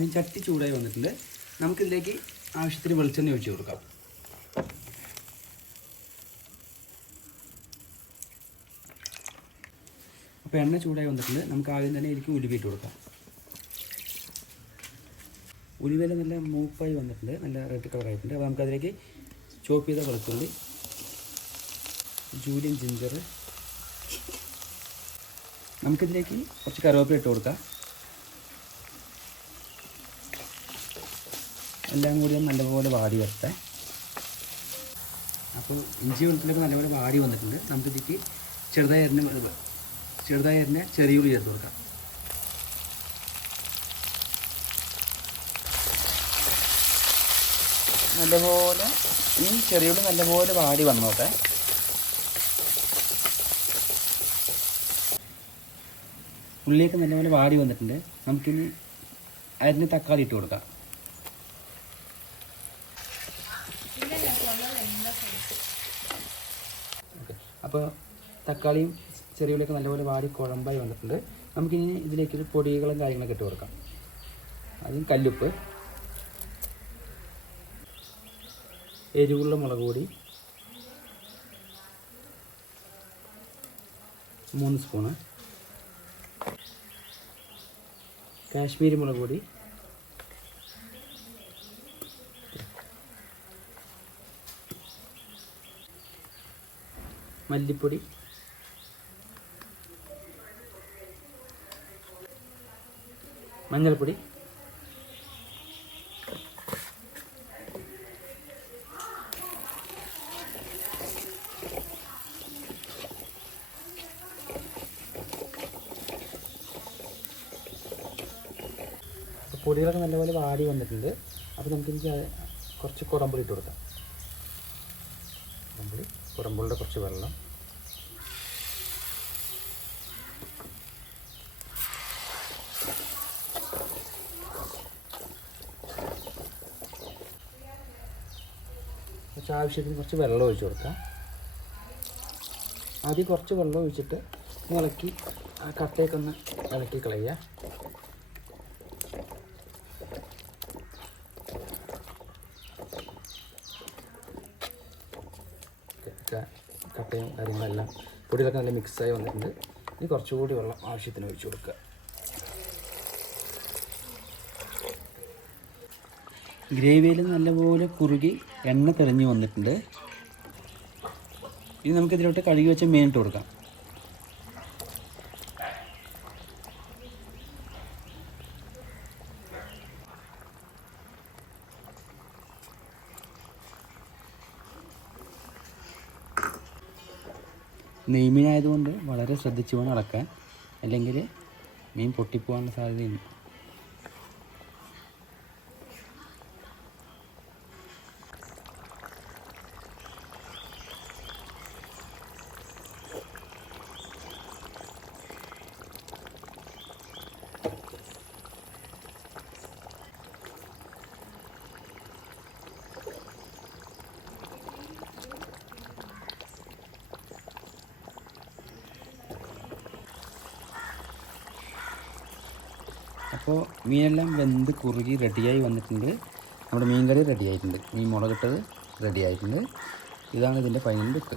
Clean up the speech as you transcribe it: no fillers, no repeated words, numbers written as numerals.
അതിന് ചട്ടി ചൂടായി വന്നിട്ടുണ്ട്. നമുക്കിതിലേക്ക് ആവശ്യത്തിന് വെളിച്ചെണ്ണ ഒഴിച്ച് കൊടുക്കാം. അപ്പോൾ എണ്ണ ചൂടായി വന്നിട്ടുണ്ട്. നമുക്ക് ആദ്യം തന്നെ ഇതിലേക്ക് ഉലുവ ഇട്ട് കൊടുക്കാം. ഉലുവയിൽ നല്ല മൂപ്പായി വന്നിട്ടുണ്ട്, നല്ല റെഡ് കളറായിട്ടുണ്ട്. അപ്പോൾ നമുക്കതിലേക്ക് ചോപ്പ് ചെയ്ത വെളുത്തുള്ളി, ജൂലിയൻ ജിഞ്ചർ, നമുക്കിതിലേക്ക് കുറച്ച് കറിവേപ്പില ഇട്ട് കൊടുക്കാം. എല്ലാം കൂടി നല്ലപോലെ വാടി വരട്ടെ. അപ്പോൾ ഇഞ്ചി വെളുത്തുള്ളിയൊക്കെ നല്ലപോലെ വാടി വന്നിട്ടുണ്ട്. നമുക്കിതിലേക്ക് ചെറുതായി അരിഞ്ഞ ചെറിയ ഉള്ളി ചേർത്ത് കൊടുക്കാം. നല്ലപോലെ ഈ ചെറിയ ഉള്ളി നല്ലപോലെ വാടി വന്നോട്ടെ. ഉള്ളിയൊക്കെ നല്ലപോലെ വാടി വന്നിട്ടുണ്ട്. നമുക്കിനി അരിഞ്ഞ് തക്കാളി ഇട്ട് കൊടുക്കാം. അപ്പോൾ തക്കാളിയും ചെറിയ ഉള്ളിയൊക്കെ നല്ലപോലെ വാടി കുഴമ്പായി വന്നിട്ടുണ്ട്. നമുക്കിനി ഇതിലേക്കൊരു പൊടികളും കാര്യങ്ങളൊക്കെ ഇട്ട് കൊടുക്കാം. അതും കല്ലുപ്പ്, എരിവുള്ള മുളക് പൊടി 3 സ്പൂണ്, കാശ്മീരി മുളക് പൊടി, മല്ലിപ്പൊടി, മഞ്ഞൾപ്പൊടി, പൊടികളൊക്കെ നല്ലപോലെ വാടി വന്നിട്ടുണ്ട്. അപ്പോൾ നമുക്കെനിക്ക് കുറച്ച് കുടംപുളി ഇട്ട് കൊടുക്കാം. കുടംപുളിയുടെ കുറച്ച് വെള്ളം, ആവശ്യത്തിന് കുറച്ച് വെള്ളം ഒഴിച്ച് കൊടുക്കാം. ആദ്യം കുറച്ച് വെള്ളം ഒഴിച്ചിട്ട് ഇളക്കി ആ കട്ടയൊക്കെ ഒന്ന് ഇളക്കി കളയുക. കട്ടയും കാര്യങ്ങളെല്ലാം പൊടികളൊക്കെ നല്ല മിക്സായി വന്നിട്ടുണ്ട്. ഇനി കുറച്ചുകൂടി വെള്ളം ആവശ്യത്തിന് ഒഴിച്ച് കൊടുക്കുക. ഗ്രേവിയിൽ നല്ലപോലെ കുറുകി എണ്ണ തെളിഞ്ഞ് വന്നിട്ടുണ്ട്. ഇനി നമുക്കിതിലോട്ട് കഴുകി വെച്ച മീൻ ഇട്ട് കൊടുക്കാം. നെയ്മീനായതുകൊണ്ട് വളരെ ശ്രദ്ധിച്ചു വേണം ഇളക്കാൻ, അല്ലെങ്കിൽ മീൻ പൊട്ടിപ്പോകാനുള്ള സാധ്യതയുണ്ട്. അപ്പോൾ മീനെല്ലാം വെന്ത് കുറുകി റെഡിയായി വന്നിട്ടുണ്ട്. നമ്മുടെ മീൻ കറി റെഡി ആയിട്ടുണ്ട്. മീൻ മുളകിട്ടത് റെഡി ആയിട്ടുണ്ട്. ഇതാണ് ഇതിൻ്റെ ഫൈനൽ ലുക്ക്.